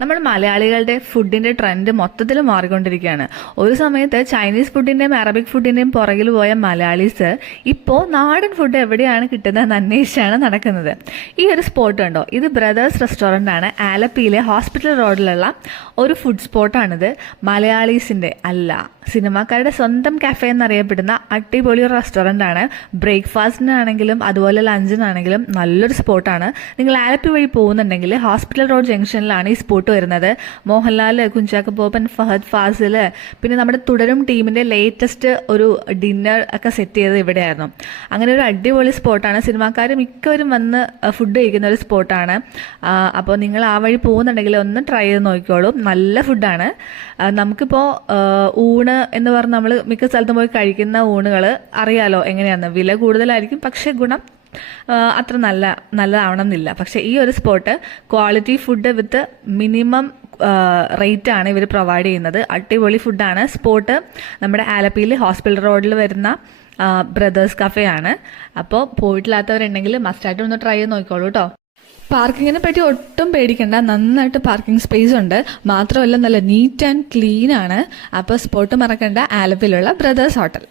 നമ്മൾ മലയാളികളുടെ ഫുഡിന്റെ ട്രെൻഡ് മൊത്തത്തിൽ മാറിക്കൊണ്ടിരിക്കുകയാണ്. ഒരു സമയത്ത് ചൈനീസ് ഫുഡിന്റെയും അറബിക് ഫുഡിന്റെയും പുറകിൽ പോയ മലയാളീസ് ഇപ്പോൾ നാടൻ ഫുഡ് എവിടെയാണ് കിട്ടുന്നതെന്ന് അന്വേഷിച്ചാണ് നടക്കുന്നത്. ഈ ഒരു സ്പോട്ട് കണ്ടോ, ഇത് ബ്രദേഴ്സ് റെസ്റ്റോറൻ്റ് ആണ്. ആലപ്പിയിലെ ഹോസ്പിറ്റൽ റോഡിലുള്ള ഒരു ഫുഡ് സ്പോട്ടാണിത്. മലയാളീസിന്റെ അല്ല, സിനിമാക്കാരുടെ സ്വന്തം കഫേ എന്നറിയപ്പെടുന്ന അടിപൊളി റെസ്റ്റോറൻ്റ് ആണ്. ബ്രേക്ക്ഫാസ്റ്റിനാണെങ്കിലും അതുപോലെ ലഞ്ചിനാണെങ്കിലും നല്ലൊരു സ്പോട്ടാണ്. നിങ്ങൾ ആലപ്പി വഴി പോകുന്നുണ്ടെങ്കിൽ ഹോസ്പിറ്റൽ റോഡ് ജംഗ്ഷനിലാണ് ഈ സ്പോട്ട് വരുന്നത്. മോഹൻലാൽ, കുഞ്ചാക്കോ ബോബൻ, ഫഹദ് ഫാസിൽ, പിന്നെ നമ്മുടെ തുടരും ടീമിന്റെ ലേറ്റസ്റ്റ് ഒരു ഡിന്നർ ഒക്കെ സെറ്റ് ചെയ്തത് ഇവിടെയായിരുന്നു. അങ്ങനെ ഒരു അടിപൊളി സ്പോട്ടാണ്. സിനിമാക്കാർ മിക്കവരും വന്ന് ഫുഡ് കഴിക്കുന്ന ഒരു സ്പോട്ടാണ്. അപ്പോൾ നിങ്ങൾ ആ വഴി പോകുന്നുണ്ടെങ്കിൽ ഒന്ന് ട്രൈ ചെയ്ത് നോക്കിക്കോളൂ. നല്ല ഫുഡാണ്. നമുക്കിപ്പോൾ ഊണ് എന്ന് പറഞ്ഞ് നമ്മൾ മിക്ക സ്ഥലത്തും പോയി കഴിക്കുന്ന ഊണുകൾ അറിയാലോ എങ്ങനെയാണെന്ന്. വില കൂടുതലായിരിക്കും, പക്ഷേ ഗുണം അത്ര നല്ലതാവണം എന്നില്ല. പക്ഷേ ഈ ഒരു spot quality food with minimum rate ആണ് ഇവർ പ്രൊവൈഡ് ചെയ്യുന്നത്. അടിപൊളി ഫുഡാണ്. സ്പോട്ട് നമ്മുടെ ആലപ്പിയിൽ ഹോസ്പിറ്റൽ റോഡിൽ വരുന്ന ബ്രദേഴ്സ് കഫേ ആണ്. അപ്പോൾ പോയിട്ടില്ലാത്തവരുണ്ടെങ്കിൽ മസ്റ്റായിട്ട് ഒന്ന് ട്രൈ ചെയ്ത് നോക്കിക്കോളൂ കേട്ടോ. പാർക്കിങ്ങിനെ പറ്റി ഒട്ടും പേടിക്കണ്ട, നന്നായിട്ട് പാർക്കിംഗ് സ്പേസ് ഉണ്ട്. മാത്രമല്ല നല്ല നീറ്റ് ആൻഡ് ക്ലീൻ ആണ്. അപ്പോൾ സ്പോട്ട് മറക്കണ്ട, ആലപ്പിയിലുള്ള ബ്രദേഴ്സ് ഹോട്ടൽ.